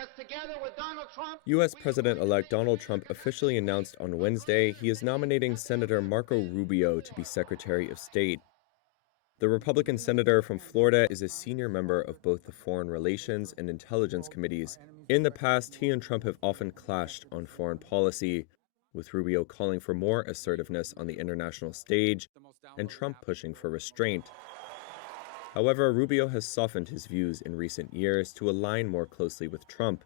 because together with Donald Trump... U.S. President-elect Donald Trump officially announced on Wednesday he is nominating Senator Marco Rubio to be Secretary of State. The Republican senator from Florida is a senior member of both the Foreign Relations and Intelligence Committees. In the past, he and Trump have often clashed on foreign policy, with Rubio calling for more assertiveness on the international stage and Trump pushing for restraint. However, Rubio has softened his views in recent years to align more closely with Trump,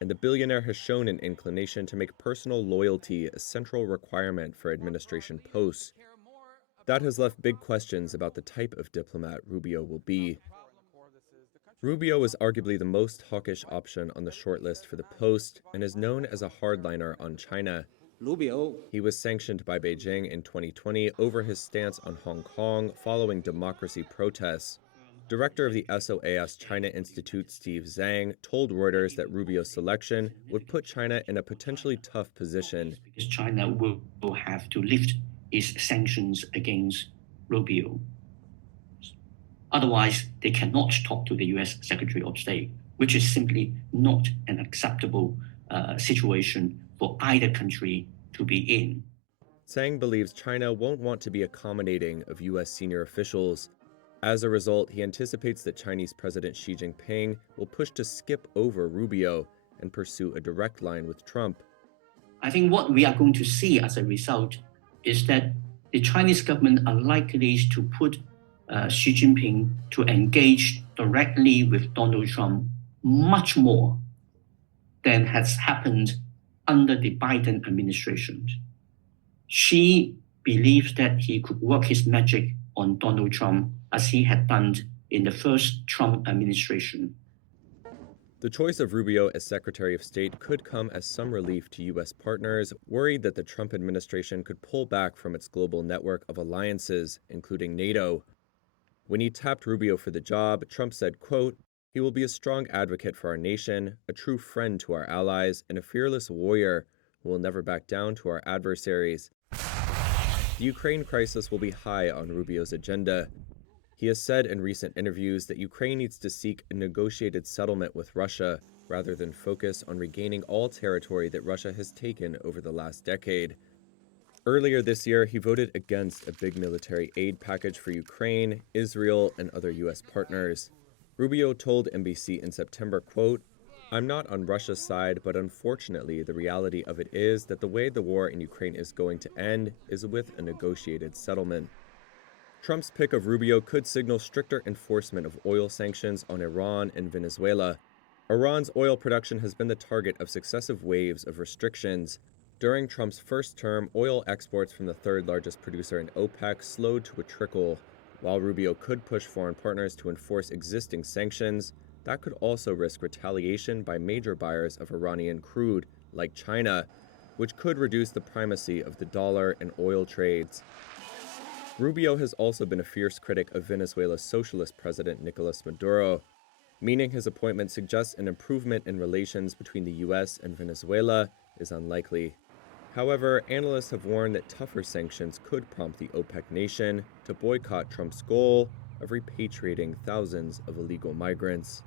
and the billionaire has shown an inclination to make personal loyalty a central requirement for administration posts. That has left big questions about the type of diplomat Rubio will be. Rubio is arguably the most hawkish option on the shortlist for the post and is known as a hardliner on China. He was sanctioned by Beijing in 2020 over his stance on Hong Kong following democracy protests. Director of the SOAS China Institute, Steve Zhang, told Reuters that Rubio's selection would put China in a potentially tough position. Because China will have to lift its sanctions against Rubio. Otherwise, they cannot talk to the U.S. Secretary of State, which is simply not an acceptable situation for either country to be in. Zhang believes China won't want to be accommodating of U.S. senior officials. As a result, he anticipates that Chinese President Xi Jinping will push to skip over Rubio and pursue a direct line with Trump. I think what we are going to see as a result is that the Chinese government are likely to put Xi Jinping to engage directly with Donald Trump much more than has happened under the Biden administration. Xi believes that he could work his magic on Donald Trump as he had done in the first Trump administration. The choice of Rubio as Secretary of State could come as some relief to U.S. partners worried that the Trump administration could pull back from its global network of alliances, including NATO. When he tapped Rubio for the job, Trump said, quote, "He will be a strong advocate for our nation, a true friend to our allies, and a fearless warrior who will never back down to our adversaries." The Ukraine crisis will be high on Rubio's agenda. He has said in recent interviews that Ukraine needs to seek a negotiated settlement with Russia rather than focus on regaining all territory that Russia has taken over the last decade. Earlier this year, he voted against a big military aid package for Ukraine, Israel, and other U.S. partners. Rubio told NBC in September, quote, "I'm not on Russia's side, but unfortunately, the reality of it is that the way the war in Ukraine is going to end is with a negotiated settlement." Trump's pick of Rubio could signal stricter enforcement of oil sanctions on Iran and Venezuela. Iran's oil production has been the target of successive waves of restrictions. During Trump's first term, oil exports from the third largest producer in OPEC slowed to a trickle. While Rubio could push foreign partners to enforce existing sanctions, that could also risk retaliation by major buyers of Iranian crude, like China, which could reduce the primacy of the dollar in oil trades. Rubio has also been a fierce critic of Venezuela's socialist president Nicolas Maduro, meaning his appointment suggests an improvement in relations between the U.S. and Venezuela is unlikely. However, analysts have warned that tougher sanctions could prompt the OPEC nation to boycott Trump's goal of repatriating thousands of illegal migrants.